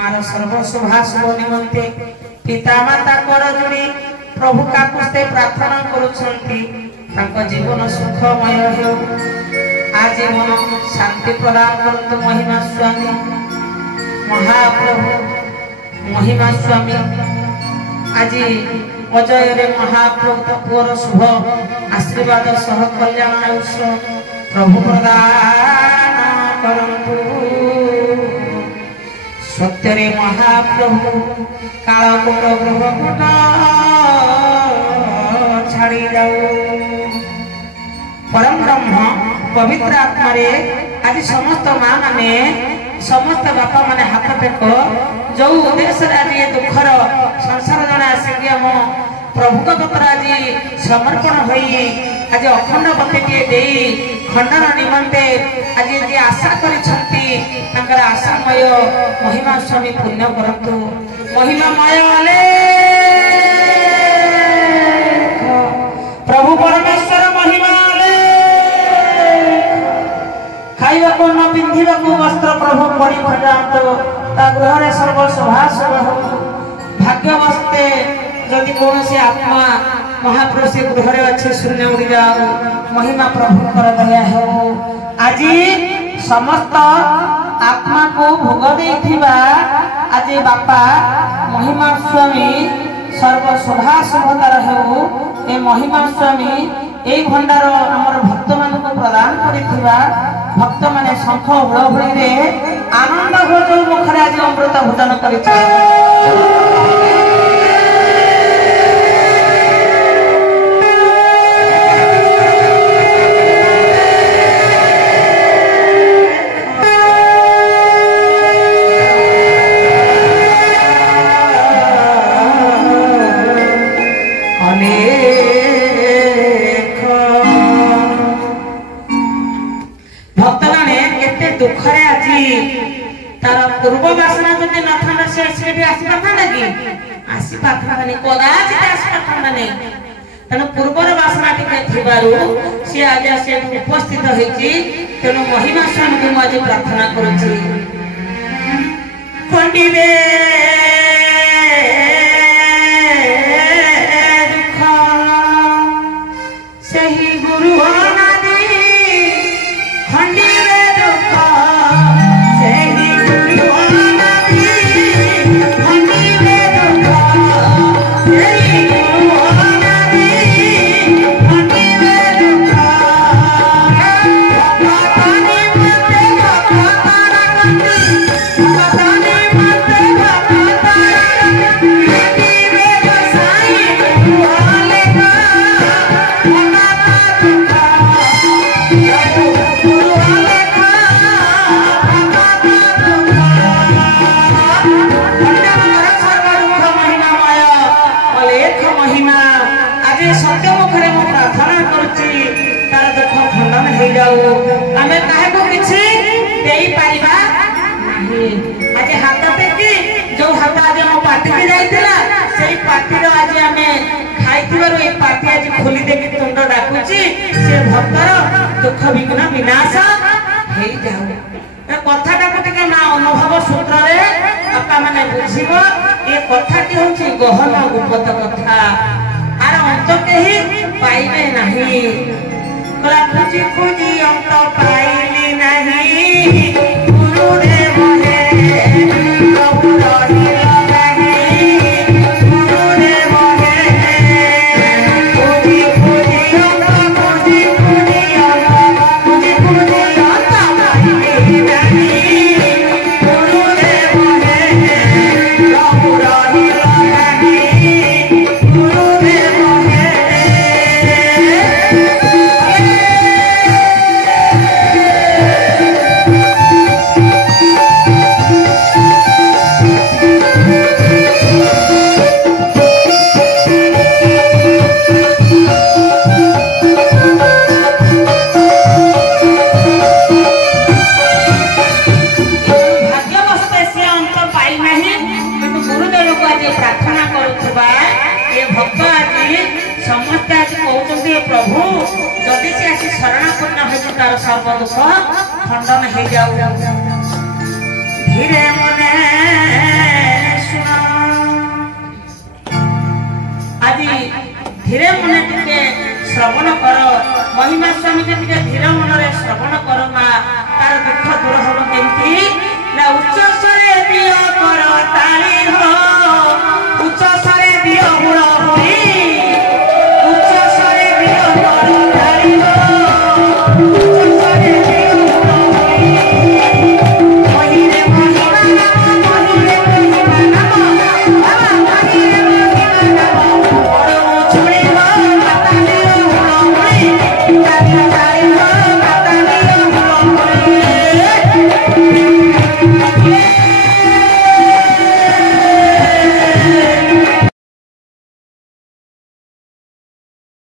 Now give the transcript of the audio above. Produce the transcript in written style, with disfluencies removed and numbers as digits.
मार सर्व शुभा शुभ निमंते पिता माता कर जोड़ी प्रभु का कुस्ते प्रार्थना करुछंती तांको जीवन सुखमय हो आज मन शांति प्रदान करतु महिमा स्वामी महाप्रभु महिमा स्वामी आज अजय रे महाप्रभु पुर शुभ आशीर्वाद सह कल्याण आयुष्य प्रभु प्रदान करतु सत्य रे महाप्रभु काल कोट ग्रह कोट छाड़ी जाऊ परम ब्रह्म पवित्र आत्मा रे आज समस्त माँ माने समस्त बापा माने हाथ टेक जो उद्देश्य आज ये दुखर संसार जन आसिक आम प्रभु कतर आज समर्पण होई आज अखंड बत्ती दे खंडन निमंते आज जे आशा करिसंती तांकर आशामय महिमा स्वामी पुण्य करतु महिमामय प्रभु परमेश्वर महिमा खाइबा को न पिंधिबा को वस्त्र प्रभु पड़ी भजांतो ता गृह सर्व शोभा शुभ हो भाग्यवस्ते यदि कौन से आत्मा महाप्रभु से गृह अच्छे शून्य उड़ी जाओ महिमा प्रभु कर दया हो आज समस्त आत्मा को भोग देथिबा आज बापा महिमा स्वामी सर्व शोभा शुभतार हो ए महिमा स्वामी ए भंडार हमर भक्त मान को प्रदान करिथिबा भक्त माने शंख हुलहुली रे आनंद भोज मुखरे आज अमृत भोजन करिछि दुखरे आज तार पूर्व वासना जदि न था से आसी पाता कि आसी पाता नहीं कदाचित आसी पाता नहीं तेणु पूर्वर वासना टिके थिबारु से आज से उपस्थित होइछि तेणु महिमा स्वामी को आज प्रार्थना करूछि पंडिते दुख सही गुरु अनादि खंडिवे आमे काहे को किछि देई परिबा नहीं आज हाथ टेकी जो हाथ आज हम पार्टी के जाइतिला सेई पार्टी रो आज आमे खाइतिबारो ए पार्टी आज खोली देके तुंड डाकुची से भक्तर दुख विघ्न विनाश हेई जाऊ ए कथाटा को टिके ना अनुभव सूत्र रे आपा माने बुझिबो ए कथाटी होछि गहन गुप्त कथा आर अंत केही पाइबे नहीं कला खुजी खुजी अंत पाइली नहीं गुरुदेव है प्रभु रहिला नहीं गुरुदेव है खुजी खुजी अंत खुजी खुजी अंत पाइली नहीं गुरुदेव है प्रभु रहिला नहीं गुरुदेव है प्रभु जदि से आसी शरणापन्न हो तार सर्व दुख खंडन हो जाऊ धीरे मने ତମେ ଟିକେ ଧୀର ମନରେ ଶ୍ରବଣ କର ମା।